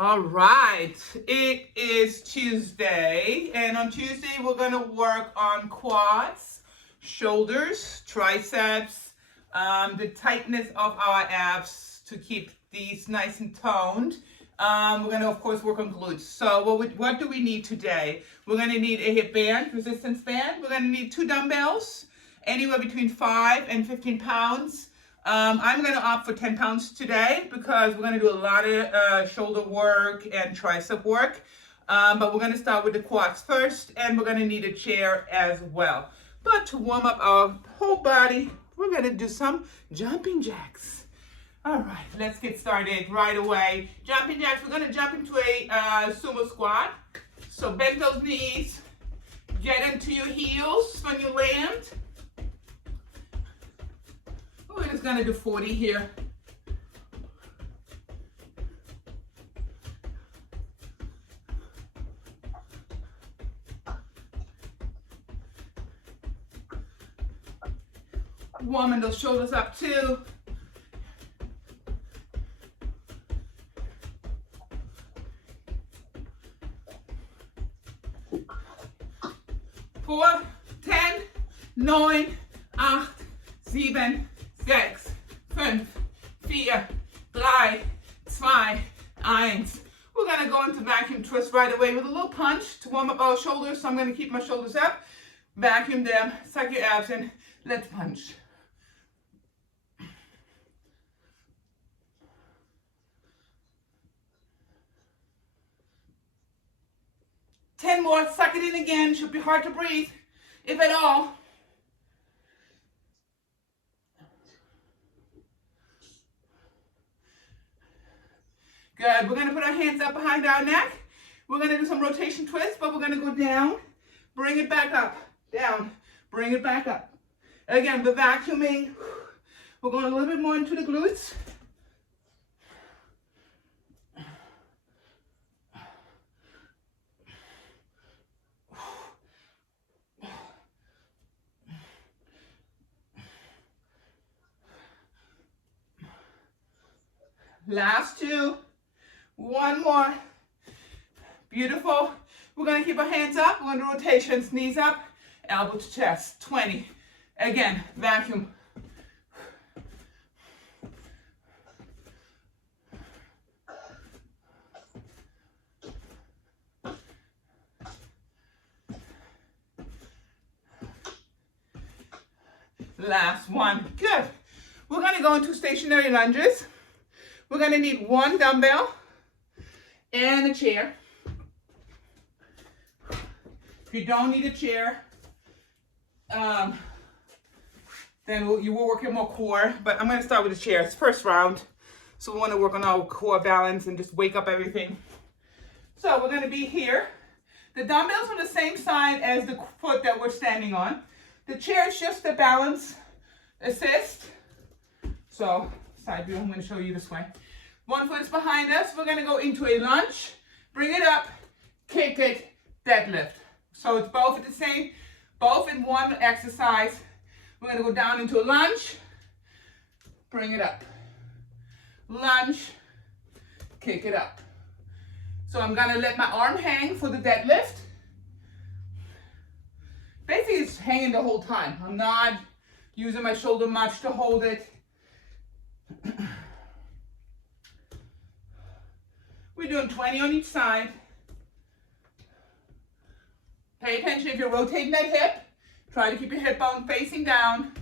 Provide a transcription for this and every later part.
All right, it is Tuesday, and on Tuesday we're going to work on quads, shoulders, triceps, the tightness of our abs to keep these nice and toned. We're going to, of course, work on glutes. So what do we need today? We're going to need a hip band, resistance band. We're going to need 2 dumbbells, anywhere between 5 and 15 pounds. I'm going to opt for 10 pounds today because we're going to do a lot of shoulder work and tricep work. But we're going to start with the quads first, and we're going to need a chair as well. But to warm up our whole body, we're going to do some jumping jacks. All right, let's get started right away. Jumping jacks, we're going to jump into a sumo squat. So bend those knees, get into your heels when you land. We're just going to do 40 here. Warming those shoulders up too. Four, 10, 9, 8, 7, 6, 5, 4, 3, 2, 1. We're going to go into vacuum twist right away with a little punch to warm up our shoulders. So I'm going to keep my shoulders up, vacuum them, suck your abs in. Let's punch. Ten more, suck it in again. Should be hard to breathe, if at all. Good. We're going to put our hands up behind our neck. We're going to do some rotation twists, but we're going to go down, bring it back up, down, bring it back up. Again, we're vacuuming. We're going a little bit more into the glutes. Last 2. 1 more. Beautiful. We're going to keep our hands up. We're going to do rotations. Knees up, elbow to chest. 20. Again, vacuum. Last 1. Good. We're going to go into stationary lunges. We're going to need 1 dumbbell and a chair. If you don't need a chair, then you will work your more core. But I'm going to start with the chair. It's first round. So we want to work on our core balance and just wake up everything. So we're going to be here. The dumbbells on the same side as the foot that we're standing on. The chair is just a balance assist. So side view, I'm going to show you this way. 1 foot is behind us. We're going to go into a lunge. Bring it up, kick it, deadlift. So it's both at the same, both in one exercise. We're going to go down into a lunge. Bring it up. Lunge, kick it up. So I'm going to let my arm hang for the deadlift. Basically, it's hanging the whole time. I'm not using my shoulder much to hold it. We're doing 20 on each side. Pay attention if you're rotating that hip. Try to keep your hip bone facing down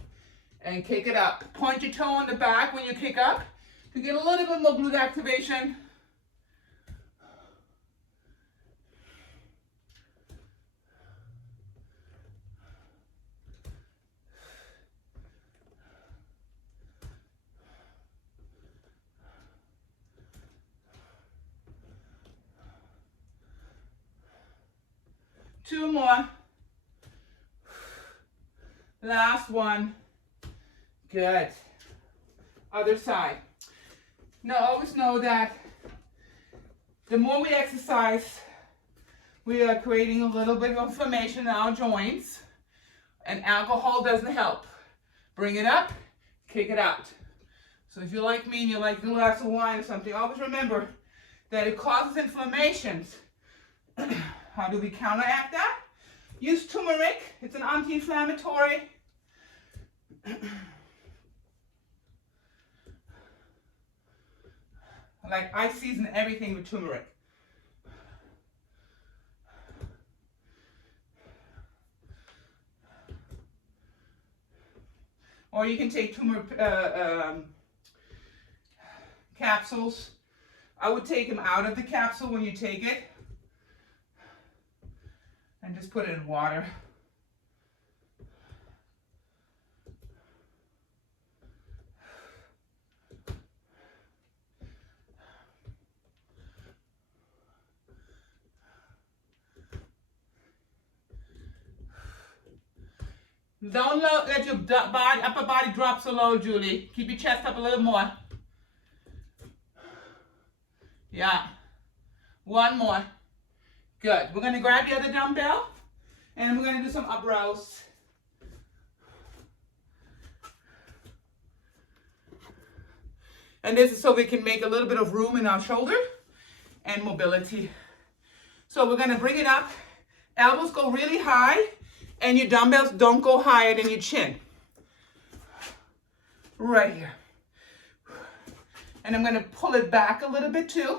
and kick it up. Point your toe on the back when you kick up to get a little bit more glute activation. Two more. Last 1. Good. Other side. Now always know that the more we exercise, we are creating a little bit of inflammation in our joints, and alcohol doesn't help. Bring it up, kick it out. So if you're like me and you like a glass of wine or something, always remember that it causes inflammations. How do we counteract that? Use turmeric. It's an anti-inflammatory. Like I season everything with turmeric. Or you can take turmeric capsules. I would take them out of the capsule when you take it and just put it in water. Don't let your upper body drop so low, Julie. Keep your chest up a little more. Yeah. One more. Good. We're going to grab the other dumbbell and we're going to do some up rows. And this is so we can make a little bit of room in our shoulder and mobility. So we're going to bring it up. Elbows go really high. And your dumbbells don't go higher than your chin. Right here. And I'm going to pull it back a little bit too.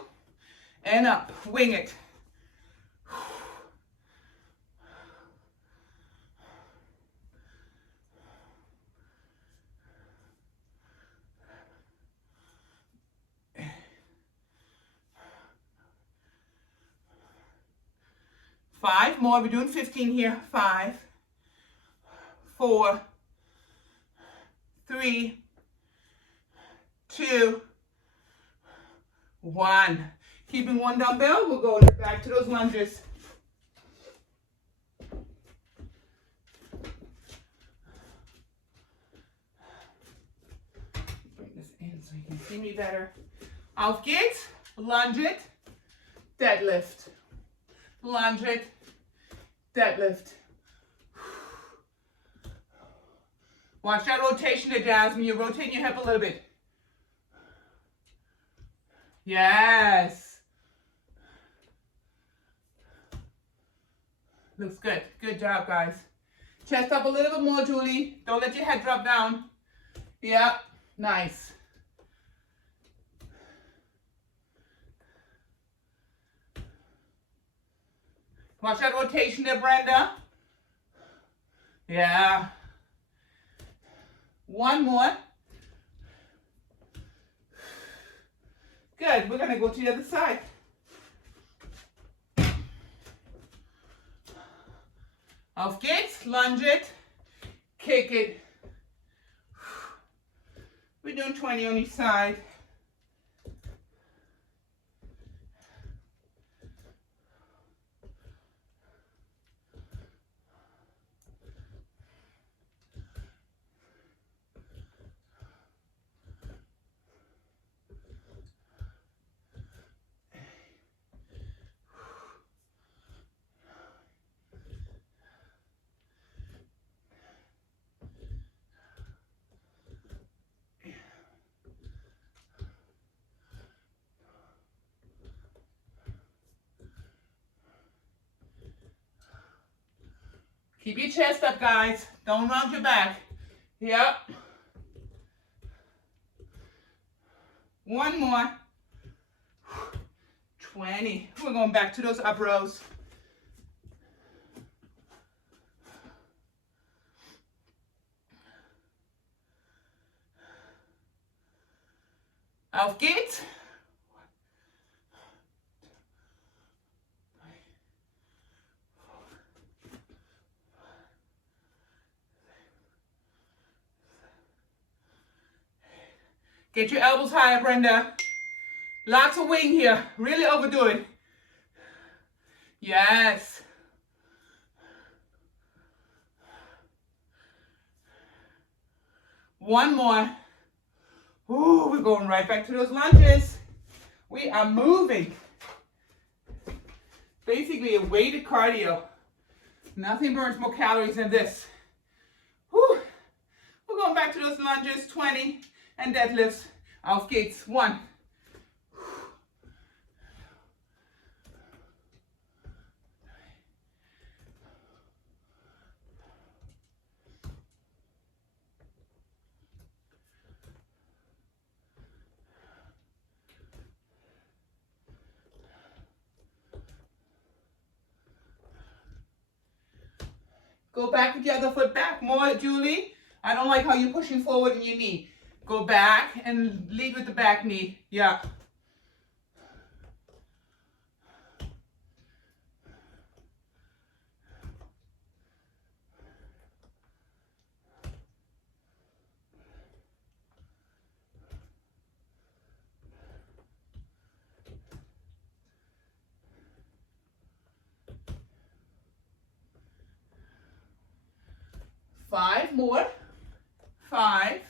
And up. Wing it. Five more. We're doing 15 here. 5, 4, 3, 2, 1. Keeping one dumbbell, we'll go back to those lunges. Bring this in so you can see me better. Auf geht's. Lunge it. Deadlift. Lunge it. Deadlift. Watch that rotation there, Jasmine. You're rotating your hip a little bit. Yes. Looks good. Good job, guys. Chest up a little bit more, Julie. Don't let your head drop down. Yeah. Nice. Watch that rotation there, Brenda. Yeah. One more. Good. We're going to go to the other side. Auf geht's. Lunge it. Kick it. We're doing 20 on each side. Keep your chest up, guys. Don't round your back. Yep. One more. 20. We're going back to those up rows. Auf geht's. Get your elbows higher, Brenda. Lots of wing here. Really overdo it. Yes. One more. Ooh, we're going right back to those lunges. We are moving. Basically a weighted cardio. Nothing burns more calories than this. Whew. We're going back to those lunges, 20. And deadlifts. Auf geht's. 1. Go back with your other foot back. More, Julie. I don't like how you're pushing forward in your knee. Go back and lead with the back knee. Yeah. Five more. 5,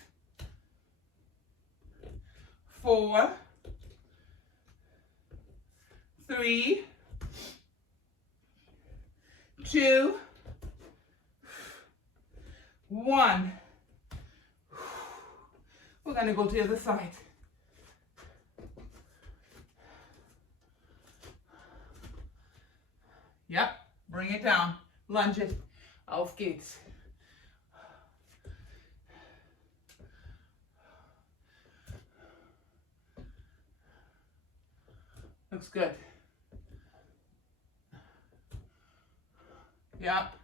4, 3, 2, 1. We're going to go to the other side. Yep, bring it down. Lunge it. Auf geht's. Looks good. Yep.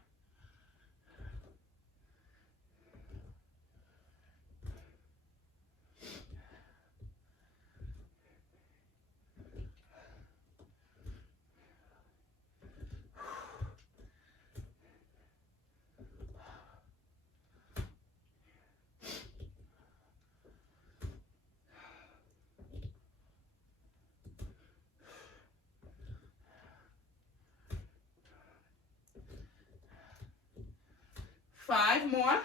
Five more.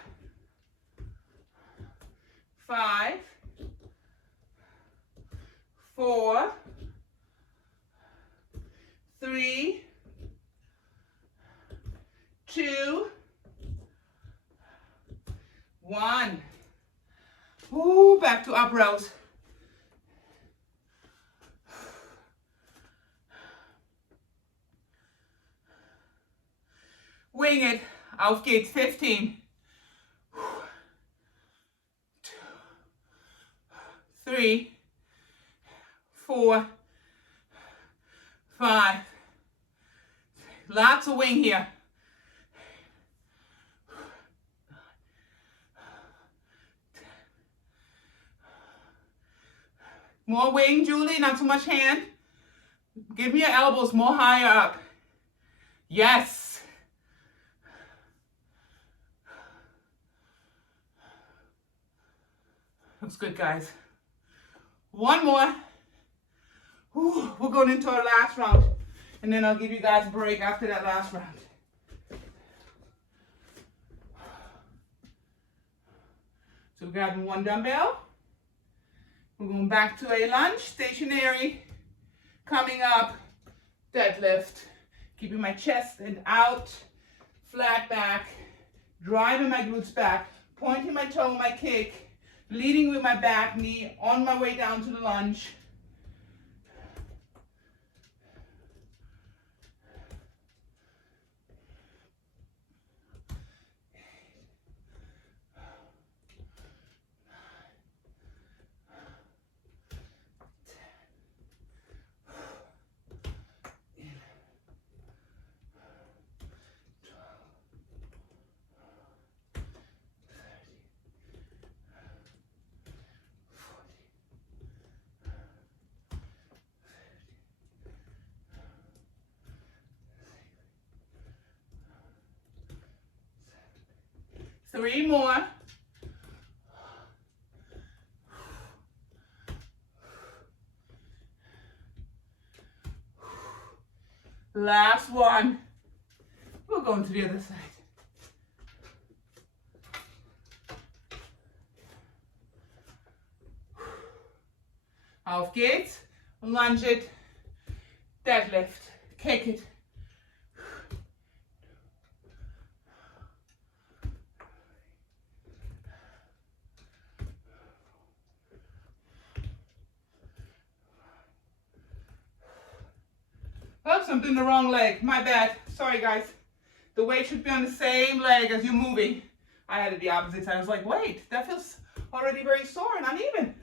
5, 4, 3, 2, 1. Ooh, back to up rows. Wing it. Auf geht's. 15. 2, 3, 4, 5. Lots of wing here. More wing, Julie, not too much hand. Give me your elbows more higher up. Yes. Looks good, guys. One more. Ooh, we're going into our last round. And then I'll give you guys a break after that last round. So we're grabbing one dumbbell. We're going back to a lunge, stationary. Coming up, deadlift. Keeping my chest and out, flat back. Driving my glutes back. Pointing my toe, my kick. Leading with my back knee on my way down to the lunge. Three more. Last one. We're going to the other side. Auf geht's. Lunge it. Deadlift. Kick it. Oops, I'm doing the wrong leg. My bad. Sorry, guys. The weight should be on the same leg as you're moving. I had it the opposite side. I was like, wait, that feels already very sore and uneven.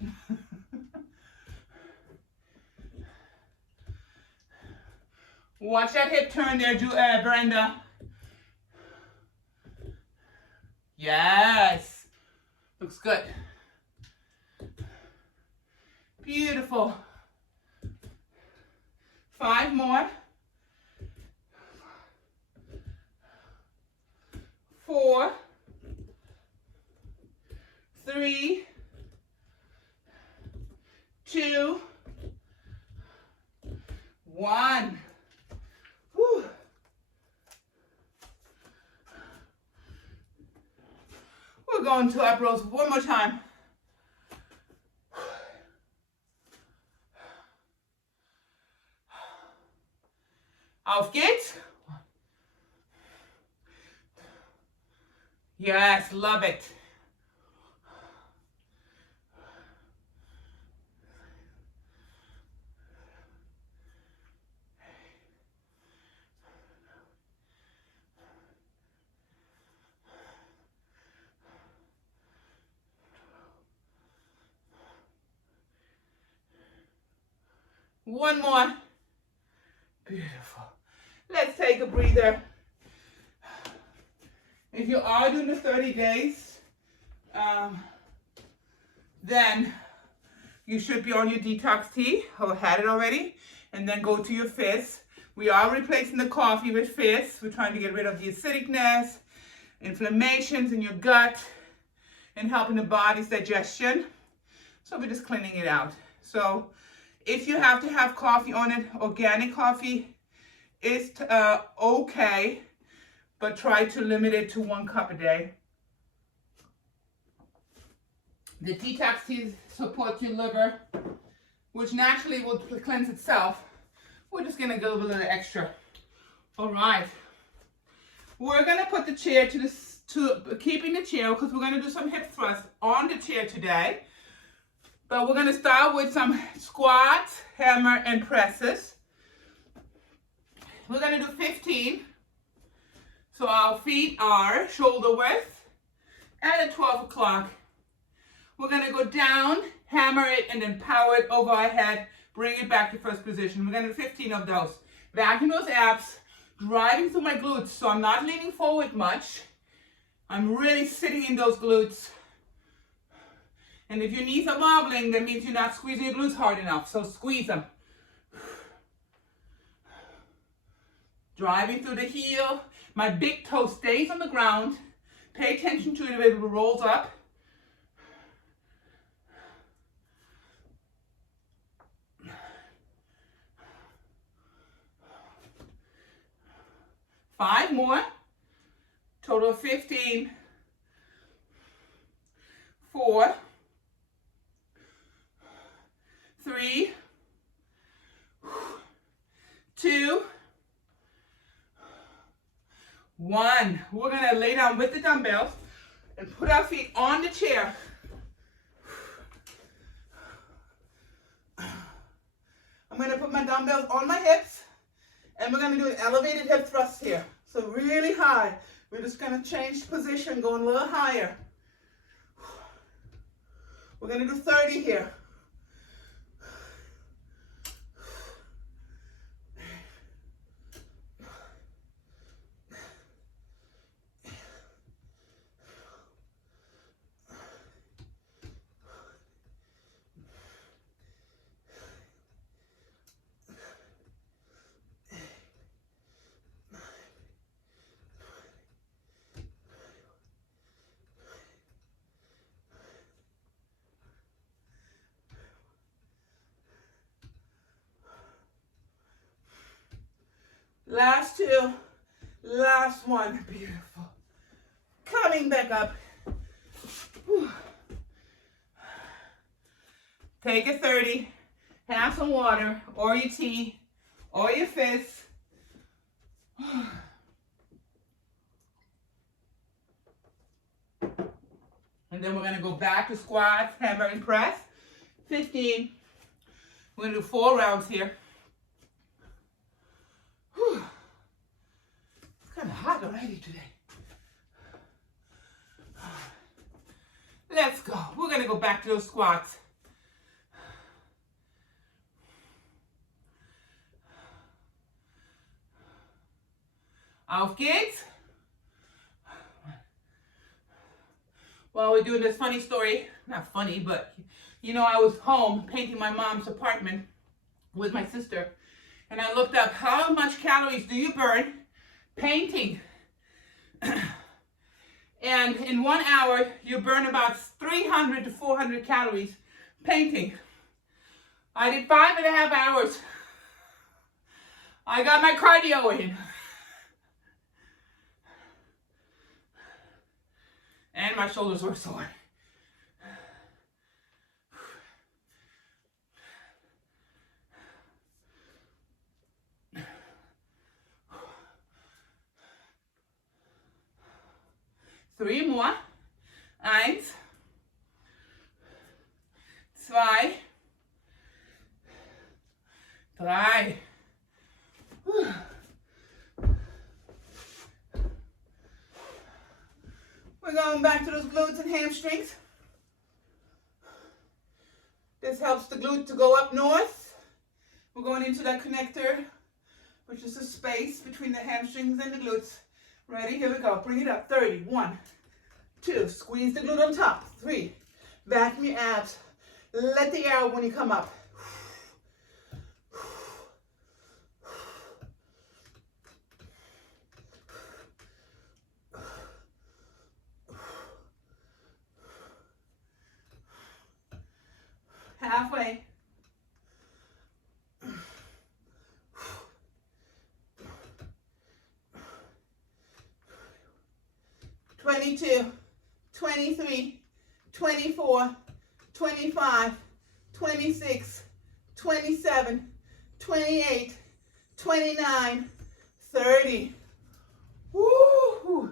Watch that hip turn there, Brenda. Yes. Looks good. Beautiful. 5 more. 4, 3, 2, 1. Whew. We're going to up rows one more time. Auf geht's. Yes, love it. One more. Beautiful. Let's take a breather. If you are doing the 30 days, then you should be on your detox tea or had it already, and then go to your fizz. We are replacing the coffee with fizz. We're trying to get rid of the acidicness, inflammations in your gut, and helping the body's digestion. So we're just cleaning it out. So if you have to have coffee on it, organic coffee is okay, but try to limit it to 1 cup a day. The detox tea supports your liver, which naturally will cleanse itself. We're just gonna go a little extra. All right. We're gonna put the chair keeping the chair, because we're gonna do some hip thrusts on the chair today. But we're gonna start with some squats, hammer, and presses. We're gonna do 15. So our feet are shoulder width at 12 o'clock. We're gonna go down, hammer it, and then power it over our head, bring it back to first position. We're gonna do 15 of those. Vacuum those abs, driving through my glutes, so I'm not leaning forward much. I'm really sitting in those glutes. And if your knees are wobbling, that means you're not squeezing your glutes hard enough, so squeeze them. Driving through the heel. My big toe stays on the ground. Pay attention to it if it rolls up. Five more. Total of 15. 4, 3, 2, 1. We're going to lay down with the dumbbells and put our feet on the chair. I'm going to put my dumbbells on my hips, and we're going to do an elevated hip thrust here. So really high. We're just going to change position, going a little higher. We're going to do 30 here. Last 2, last 1, beautiful. Coming back up. Whew. Take a 30, have some water, or your tea, or your fizz. And then we're gonna go back to squats, hammer, and press. 15. We're gonna do 4 rounds here. Whew. It's kind of hot already today. Let's go. We're going to go back to those squats. Auf geht's. while we're doing this funny story. Not funny, but you know, I was home painting my mom's apartment with my sister, and I looked up how much calories do you burn painting. And in 1 hour, you burn about 300 to 400 calories painting. I did 5.5 hours. I got my cardio in. And my shoulders were sore. Three more. 1, 2, 3. We're going back to those glutes and hamstrings. This helps the glute to go up north. We're going into that connector, which is the space between the hamstrings and the glutes. Ready? Here we go. Bring it up. 30. 1, 2. Squeeze the glute on top. 3. Back your abs. Let the air out when you come up. Halfway. 22, 23, 24, 25, 26, 27, 28, 29, 30. Woo!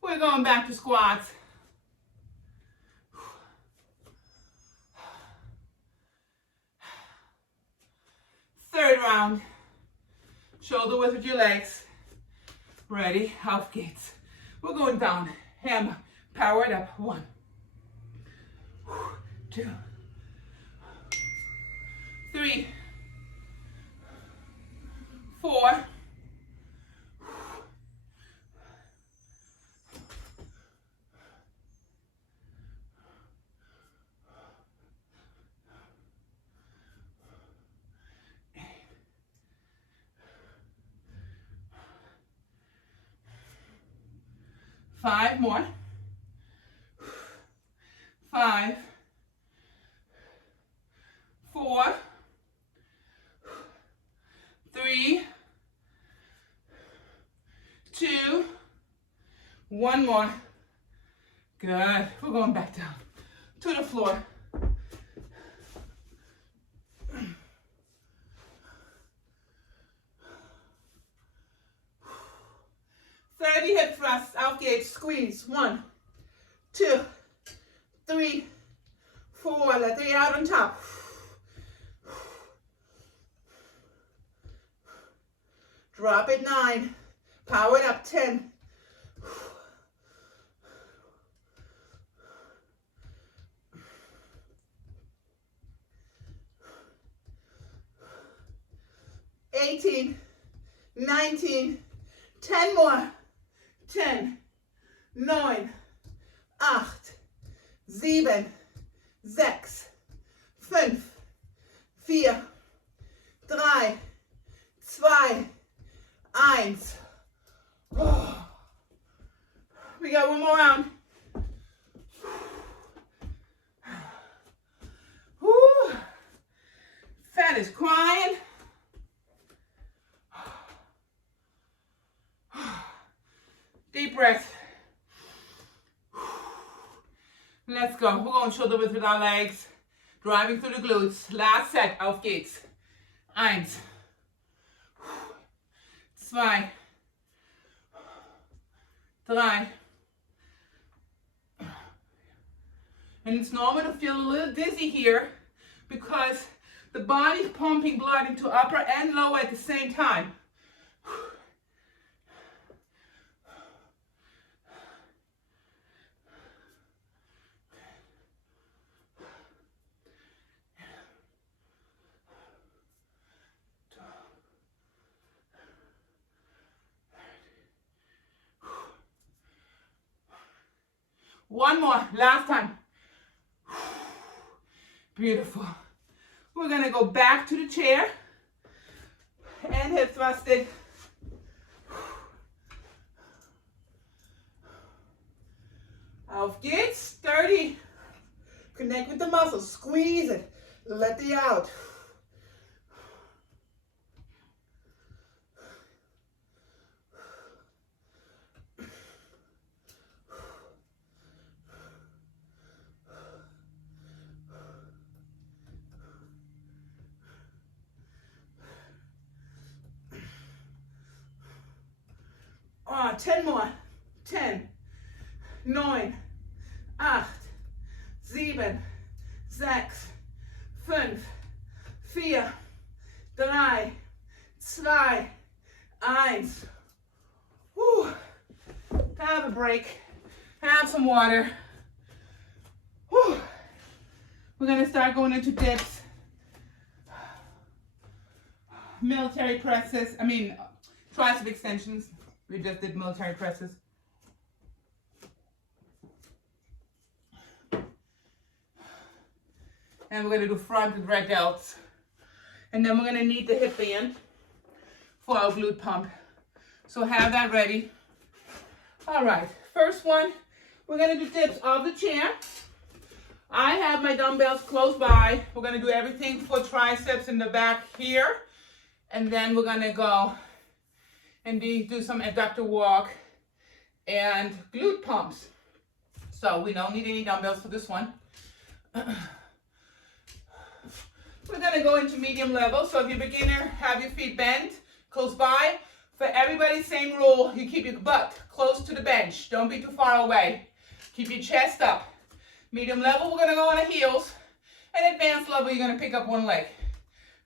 We're going back to squats. Third round. Shoulder width with your legs. Ready? Half gates. We're going down. Hammer. Power it up. 1, 2, 3, 4, 5 more. 5, 4, 3, 2, 1 more. Good. We're going back down to the floor. Hip thrusts, out gate, squeeze. 1, 2, 3, 4. Let the air out on top. Drop it. 9. Power it up. 10. 18, 19, 10 more. 10, 9, 8, 7, 6, 5, 4, 3, 2, 1. Oh. We got one more round. Woo. Fat is crying. Deep breath. Let's go. We're going shoulder width with our legs. Driving through the glutes. Last set. Auf geht's. 1, 2, 3. And it's normal to feel a little dizzy here because the body's pumping blood into upper and lower at the same time. One more, last time. Beautiful. We're gonna go back to the chair and hip thrusted. Auf geht's, 30. Connect with the muscles, squeeze it, let it out. Oh, 10 more. 10, 9, 8, 7, 6, 5, 4, 3, 2, 1. Whew. Have a break. Have some water. Whew. We're gonna start going into dips. Military presses, tricep extensions. We just did military presses. And we're gonna do front with red delts. And then we're gonna need the hip band for our glute pump. So have that ready. All right, first one, we're gonna do dips off the chair. I have my dumbbells close by. We're gonna do everything for triceps in the back here. And then we're gonna go and do some abductor walk and glute pumps. So we don't need any dumbbells for this one. We're gonna go into medium level. So if you're a beginner, have your feet bent, close by. For everybody, same rule. You keep your butt close to the bench. Don't be too far away. Keep your chest up. Medium level, we're gonna go on the heels. And advanced level, you're gonna pick up one leg.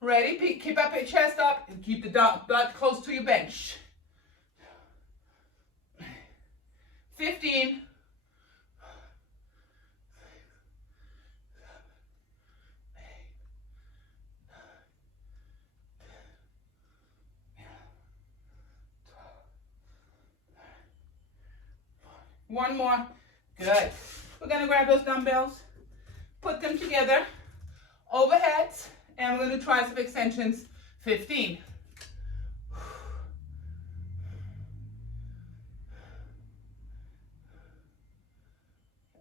Ready? Keep up your chest up and keep the butt close to your bench. 15. 1 more. Good. We're gonna grab those dumbbells, put them together, overhead, and we're gonna do tricep extensions, 15.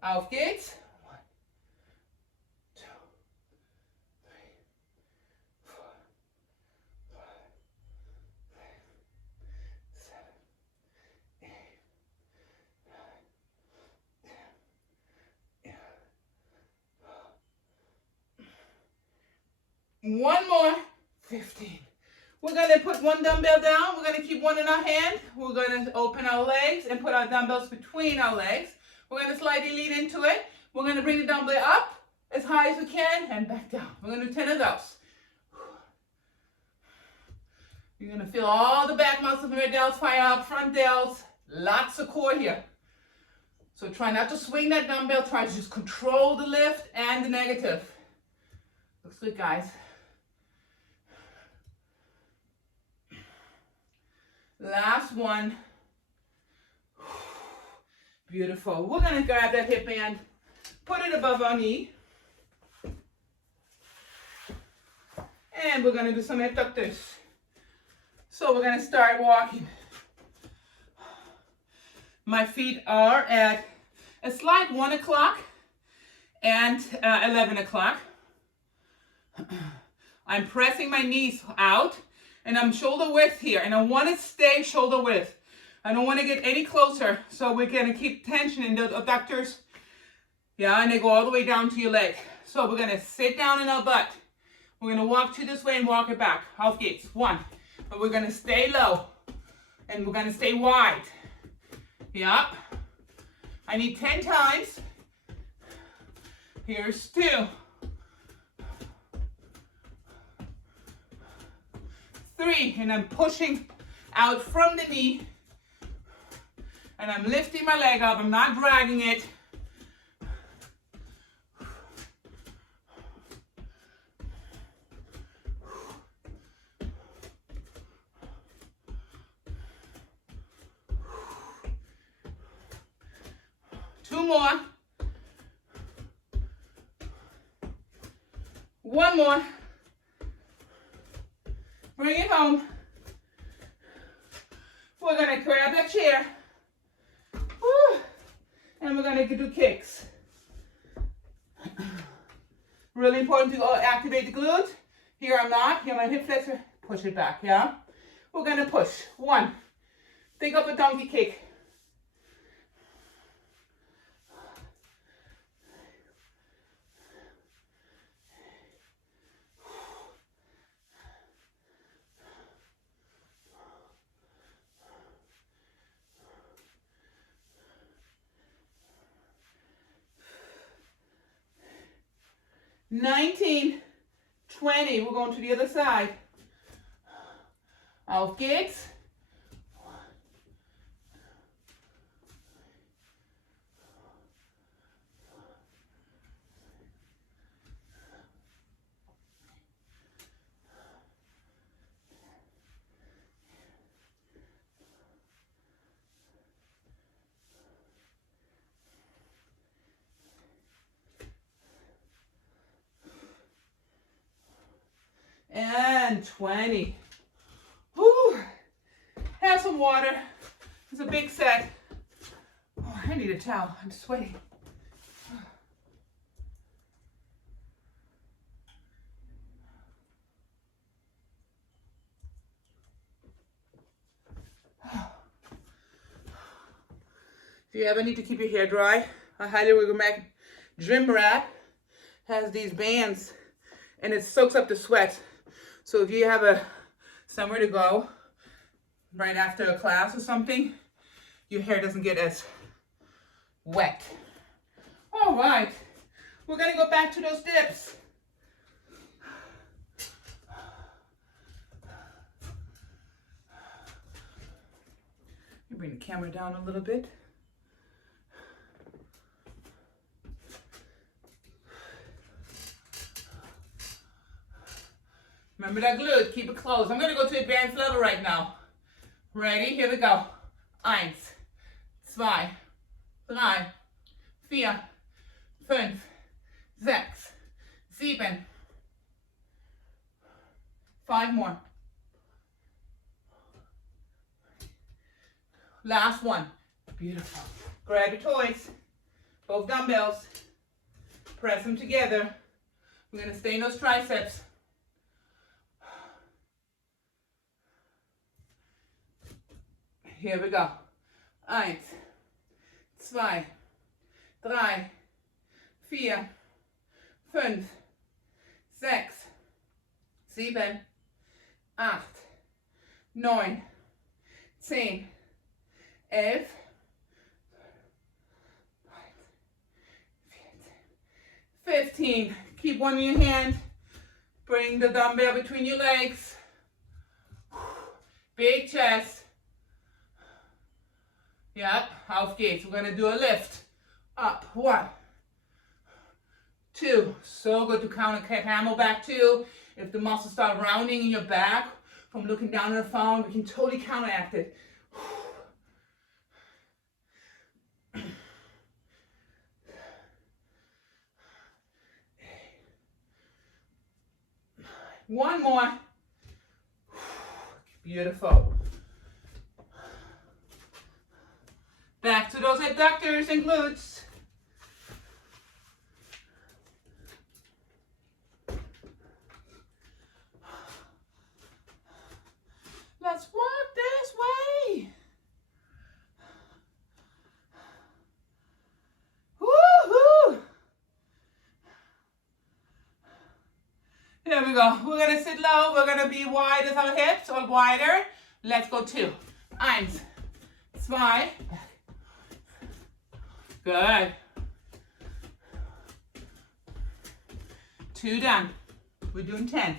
Auf geht's. 1, 2, 3, 4, 5, 6, 7, 8, 9, 10. One more, 15. We're gonna put one dumbbell down. We're gonna keep one in our hand. We're gonna open our legs and put our dumbbells between our legs. We're gonna slightly lean into it. We're gonna bring the dumbbell up as high as we can and back down. We're gonna do 10 of those. You're gonna feel all the back muscles of your delts fire up, front delts, lots of core here. So try not to swing that dumbbell. Try to just control the lift and the negative. Looks good, guys. Last one. Beautiful. We're gonna grab that hip band, put it above our knee. And we're gonna do some abductors. So we're gonna start walking. My feet are at a slight 1 o'clock and 11 o'clock. I'm pressing my knees out and I'm shoulder width here, and I want to stay shoulder width. I don't want to get any closer, so we're going to keep tension in the abductors. Yeah, and they go all the way down to your leg. So we're going to sit down in our butt. We're going to walk to this way and walk it back. Auf geht's. 1. But we're going to stay low and we're going to stay wide. Yep. I need 10 times. Here's 2. 3, and I'm pushing out from the knee, and I'm lifting my leg up. I'm not dragging it. Two more. One more. Bring it home. We're gonna grab that chair. Woo. And we're gonna do kicks. Really important to activate the glutes. Here I'm not. Here my hip flexor. Push it back, yeah? We're gonna push. One. Think of a donkey kick. $19, $20. We're going to the other side. Auf geht's. And 20. Whew. Have some water. It's a big set. Oh, I need a towel. I'm sweating. If you ever need to keep your hair dry, I highly recommend Gym Wrap. Has these bands and it soaks up the sweat. So if you have somewhere to go right after a class or something, your hair doesn't get as wet. All right, we're gonna go back to those dips. You bring the camera down a little bit. Remember that glute, keep it closed. I'm gonna go to advanced level right now. Ready? Here we go. 1, 2, 3, 4, 5, 6, 7. 5 more. Last one. Beautiful. Grab your toys, both dumbbells, press them together. We're gonna stay in those triceps. Here we go. 1, 2, 3, 4, 5, 6, 7, 8, 9, 10, 11, 15. Keep one in your hand. Bring the dumbbell between your legs. Big chest. Yep, auf geht's. We're gonna do a lift. Up, 1, 2. So good to count a camel back 2. If the muscles start rounding in your back from looking down at the phone, we can totally counteract it. One more. Beautiful. Back to those abductors and glutes. Let's work this way. Woo-hoo. Here we go. We're gonna sit low. We're gonna be wide as our hips or wider. Let's go 2. 1, 2. Good. 2 done. We're doing 10.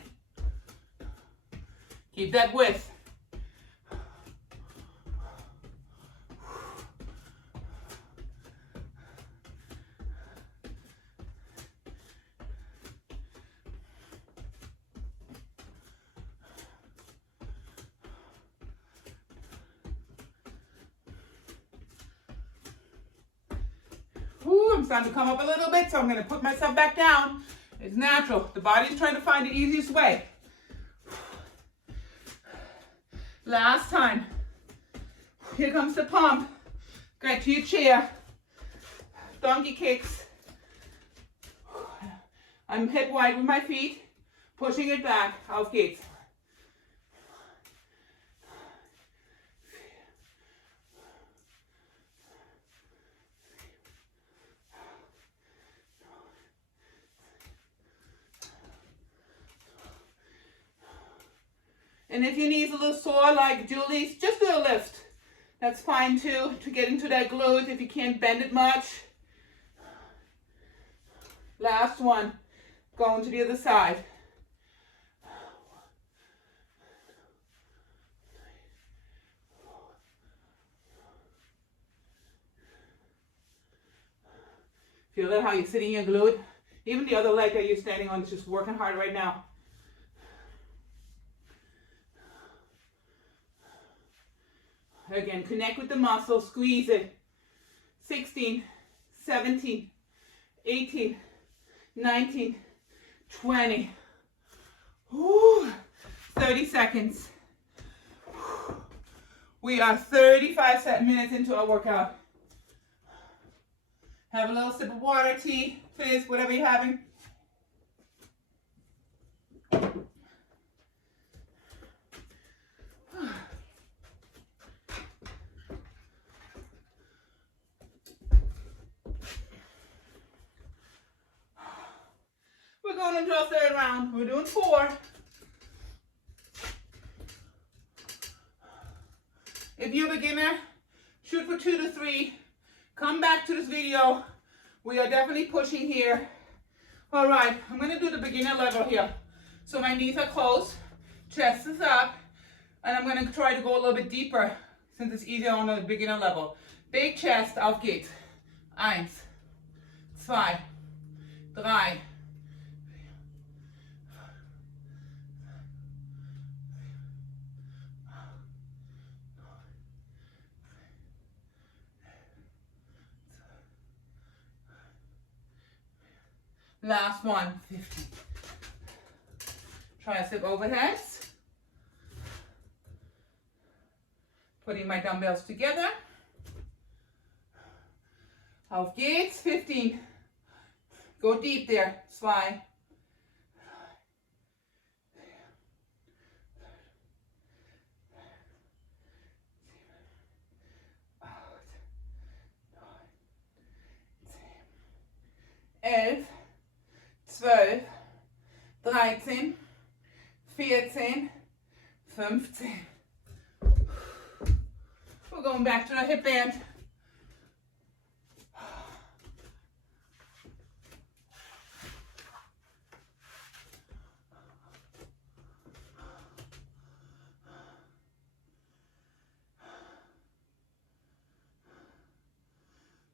Keep that width. I'm starting to come up a little bit, so I'm going to put myself back down. It's natural. The body's trying to find the easiest way. Last time. Here comes the pump. Get to your chair. Donkey kicks. I'm hip wide with my feet, pushing it back. Auf geht's. And if your knee's a little sore like Julie's, just do a lift. That's fine too, to get into that glute if you can't bend it much. Last one. Going to the other side. Feel that how you're sitting in your glute? Even the other leg that you're standing on is just working hard right now. Again, connect with the muscle, squeeze it. 16, 17, 18, 19, 20. Whew. 30 seconds. We are 35 minutes into our workout. Have a little sip of water, tea, fizz, whatever you're having. We're going into our third round. We're doing 4. If you're a beginner, shoot for 2 to 3. Come back to this video. We are definitely pushing here. All right, I'm going to do the beginner level here. So my knees are closed, chest is up, and I'm going to try to go a little bit deeper since it's easier on the beginner level. Big chest, auf geht's. 1, 2, 3. Last one, 50. Tricep overheads. Putting my dumbbells together. Auf geht's, 15. Go deep there, 2. 11, 12, 13, 14, 15. We're going back to the hip band.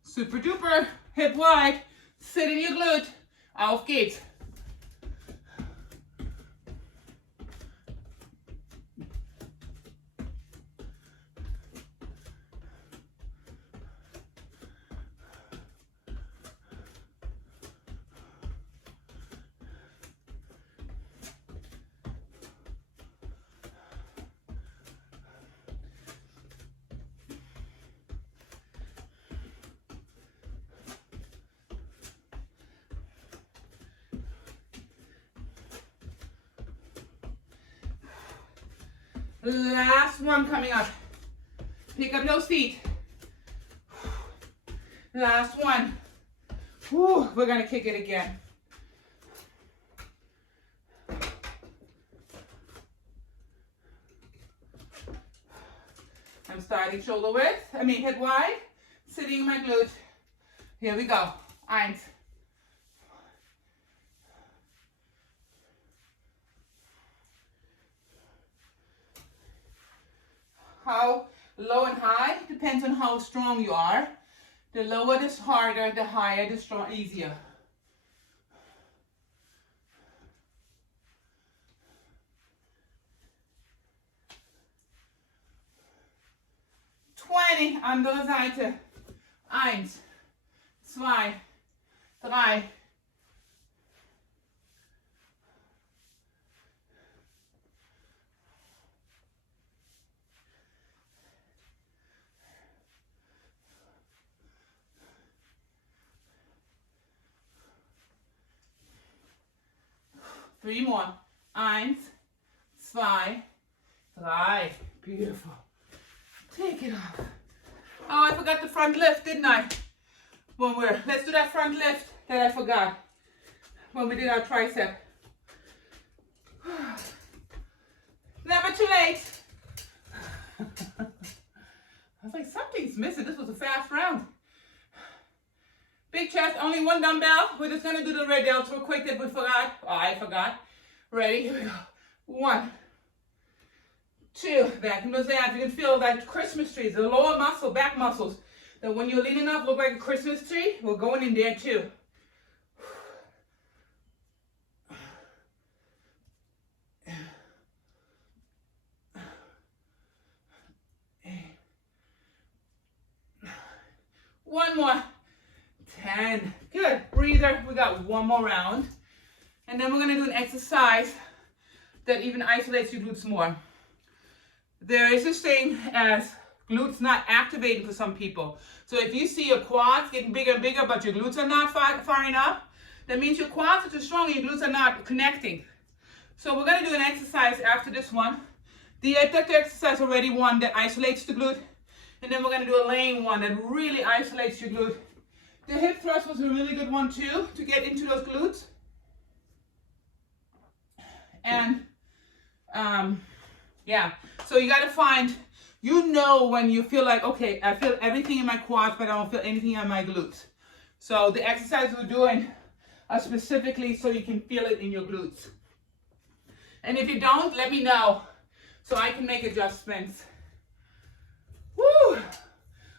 Super duper, hip wide, sit in your glute. Auf geht's. Last one coming up. Pick up those feet. Last one. Whew, we're gonna kick it again. I'm starting shoulder width, hip wide, sitting in my glute. Here we go. 1. How low and high depends on how strong you are. The lower the harder, the higher the strong, easier. Andere Seite. 1, 2, 3. 3 more. 1, 2, 3. Beautiful. Take it off. Oh, I forgot the front lift, didn't I? Let's do that front lift that I forgot when we did our tricep. Never too late. I was like, something's missing. This was a fast round. Big chest, only 1 dumbbell. We're just gonna do the red delts real quick that we forgot. Oh, I forgot. Ready? Here we go. 1, 2. Back into the abs. You can feel that Christmas trees, the lower muscle, back muscles. That when you're leaning up, look like a Christmas tree. We're going in there too. One more. 10. Good. Breather. We got 1 more round. And then we're going to do an exercise that even isolates your glutes more. There is this thing as glutes not activating for some people. So if you see your quads getting bigger and bigger, but your glutes are not firing up, that means your quads are too strong and your glutes are not connecting. So we're going to do an exercise after this one. The Abductor Exercise already one that isolates the glute. And then we're going to do a laying one that really isolates your glute. The hip thrust was a really good one too, to get into those glutes. And yeah, so you got to find, when you feel like, okay, I feel everything in my quads, but I don't feel anything in my glutes. So the exercises we're doing are specifically so you can feel it in your glutes. And if you don't, let me know so I can make adjustments. Woo!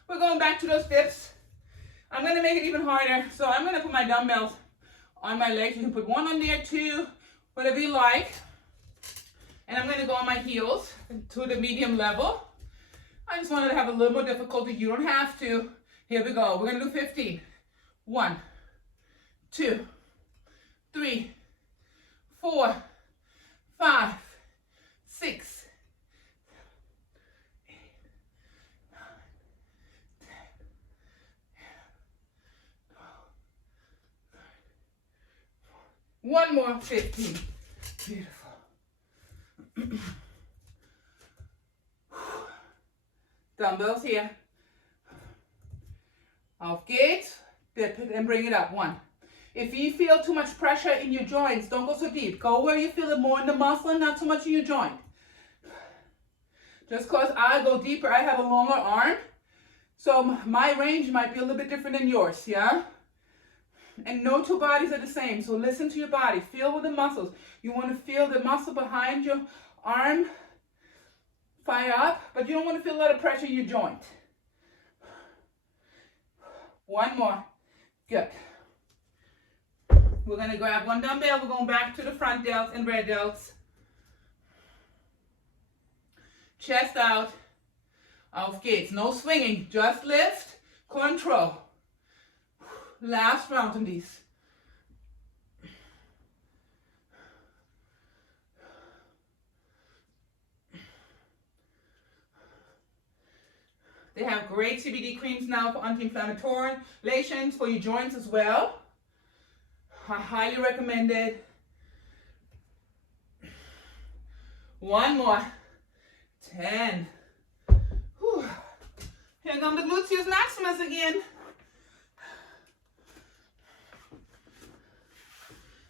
We're going back to those dips. I'm going to make it even harder. So I'm going to put my dumbbells on my legs. You can put 1 on there, 2, whatever you like. And I'm going to go on my heels to the medium level. I just wanted to have a little more difficulty. You don't have to. Here we go. We're going to do 15. 1, 2, 3, 4, 5, 6, 1 more, 15. Beautiful. Dumbbells here. Auf geht's. Dip it and bring it up. 1. If you feel too much pressure in your joints, don't go so deep. Go where you feel it more in the muscle and not so much in your joint. Just because I go deeper, I have a longer arm. So my range might be a little bit different than yours, yeah? And no 2 bodies are the same. So listen to your body. Feel with the muscles. You want to feel the muscle behind your arm fire up, but you don't want to feel a lot of pressure in your joint. 1 more. Good. We're going to grab 1 dumbbell. We're going back to the front delts and red delts. Chest out. Auf geht's. No swinging. Just lift. Control. Last round on these. They have great CBD creams now for anti-inflammatory relations for your joints as well. I highly recommend it. 1 more. 10. Whew. Here come the gluteus maximus again.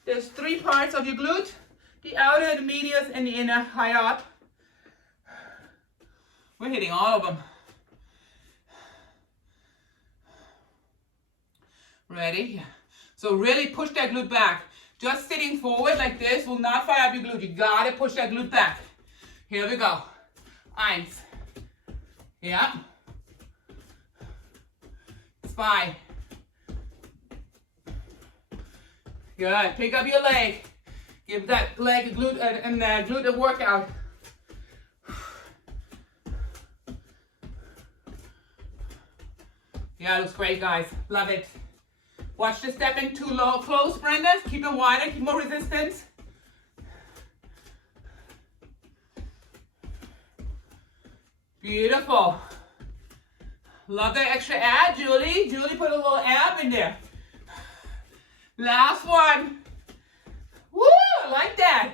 There's 3 parts of your glute. The outer, the medius, and the inner, higher up. We're hitting all of them. Ready? So really push that glute back. Just sitting forward like this will not fire up your glute. You gotta push that glute back. Here we go. 1. Yeah. 2. Good. Pick up your leg. Give that leg a glute and glute a workout. Yeah, it looks great, guys. Love it. Watch the stepping too low, close, Brenda. Keep it wider, keep more resistance. Beautiful. Love that extra ab, Julie. Julie put a little ab in there. Last one. Woo, I like that.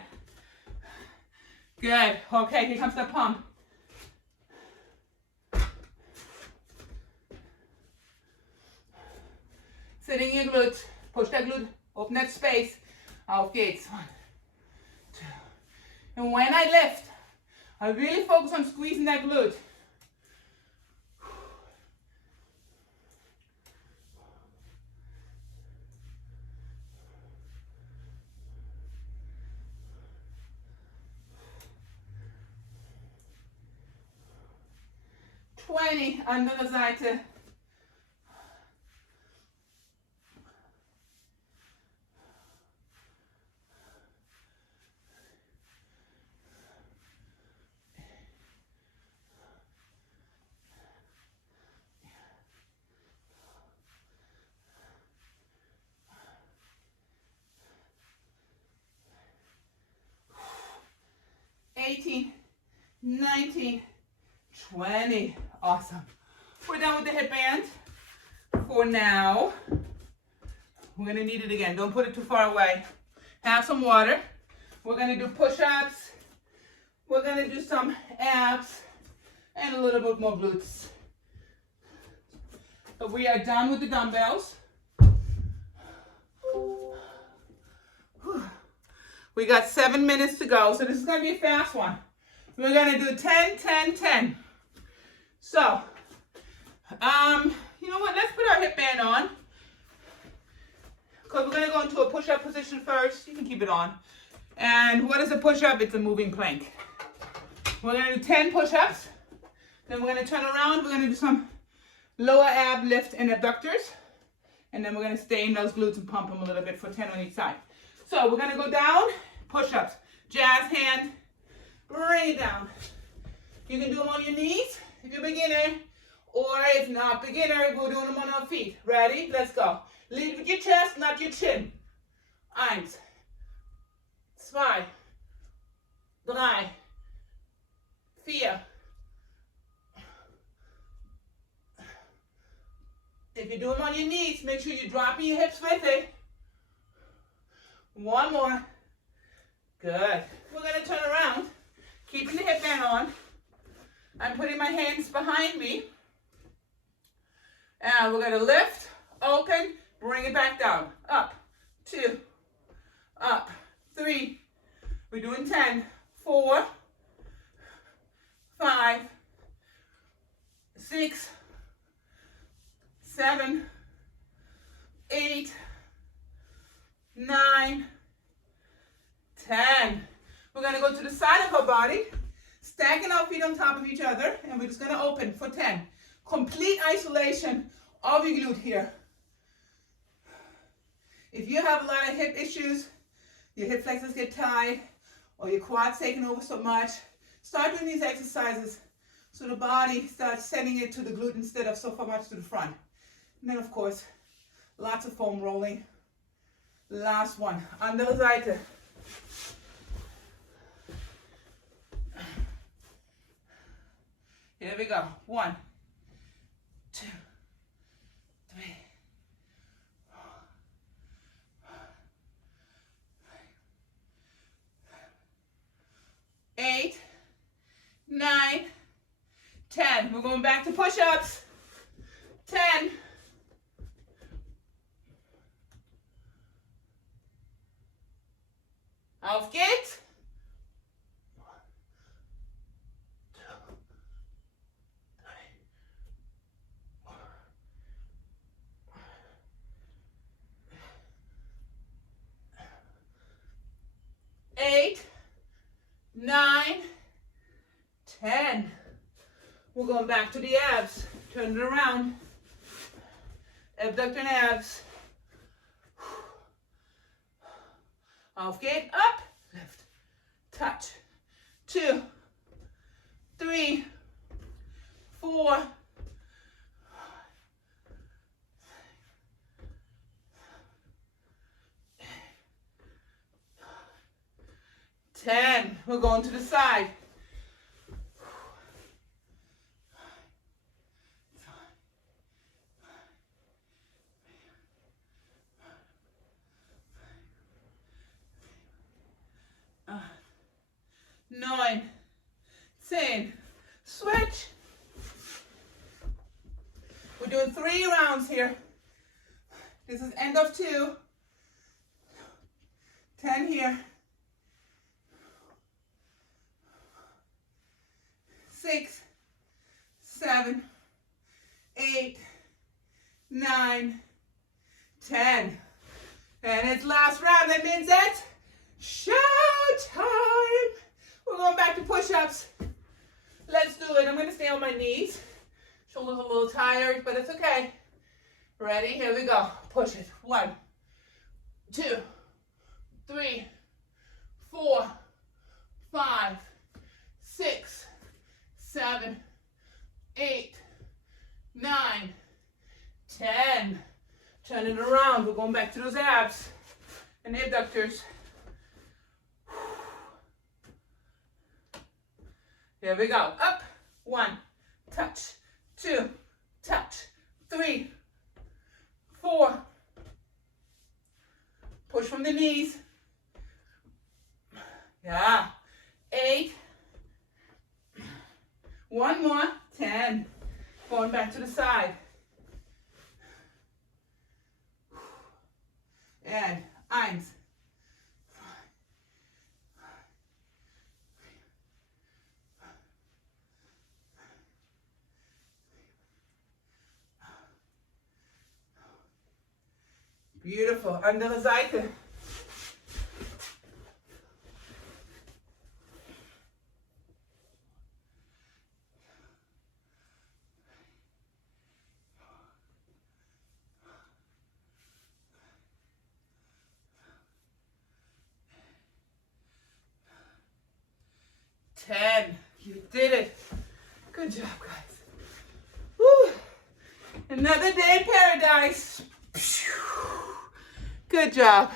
Good. Okay, here comes the pump. Sitting in your glutes. Push that glute. Open that space. Auf geht's. 1, 2. And when I lift, I really focus on squeezing that glute. Andere Seite. $18, $19, $20. Awesome. We're done with the headband for now. We're going to need it again. Don't put it too far away. Have some water. We're going to do push-ups. We're going to do some abs and a little bit more glutes. But we are done with the dumbbells. We got 7 minutes to go, so this is going to be a fast one. We're going to do 10, 10, 10. So, you know what? Let's put our hip band on. Because we're going to go into a push-up position first. You can keep it on. And what is a push-up? It's a moving plank. We're going to do 10 push-ups. Then we're going to turn around. We're going to do some lower ab lift and abductors. And then we're going to stay in those glutes and pump them a little bit for 10 on each side. So we're going to go down, push-ups, jazz hand, bring it down. You can do them on your knees if you're a beginner, or if not beginner, we're doing them on our feet. Ready? Let's go. Lead with your chest, not your chin. 1, 2, 3, 4. If you do them on your knees, make sure you're dropping your hips with it. 1 more. Good. We're going to turn around, keeping the hip band on. I'm putting my hands behind me. And we're going to lift, open, bring it back down. Up, 2, up, 3. We're doing 10, 4, 5, 6, 7, 8, 9, 10. We're going to go to the side of our body, stacking our feet on top of each other, and we're just going to open for 10. Complete isolation of your glute here. If you have a lot of hip issues, your hip flexors get tight, or your quads taking over so much, start doing these exercises so the body starts sending it to the glute instead of so far much to the front. And then, of course, lots of foam rolling. Last one, andere Seite. Here we go. 1, 2, 3, 4, 8, 9, 10. We're going back to push-ups. 10. Auf geht's. 1, 2, 3, 4, 8, 9, 10. We're going back to the abs. Turn it around. Abductor and abs. Auf geht, up, lift, touch. 2, 3, 4, 10. We're going to the side. 9, 10. Switch. We're doing 3 rounds here. This is end of 2. 10 here. 6, 7, 8, 9, 10. And it's last round. That means it's show time. We're going back to push-ups. Let's do it. I'm going to stay on my knees. Shoulders a little tired, but it's okay. Ready? Here we go. Push it. 1, 2, 3, 4, 5, 6, 7, 8, 9, 10. Turn it around. We're going back to those abs and abductors. Here we go. Up. 1, touch. 2, touch. 3, 4. Push from the knees. Yeah. 8. 1 more. 10. Going back to the side. And 1. Beautiful. Andere Seite. You did it. Good job, guys. Woo. Another day in paradise. Good job.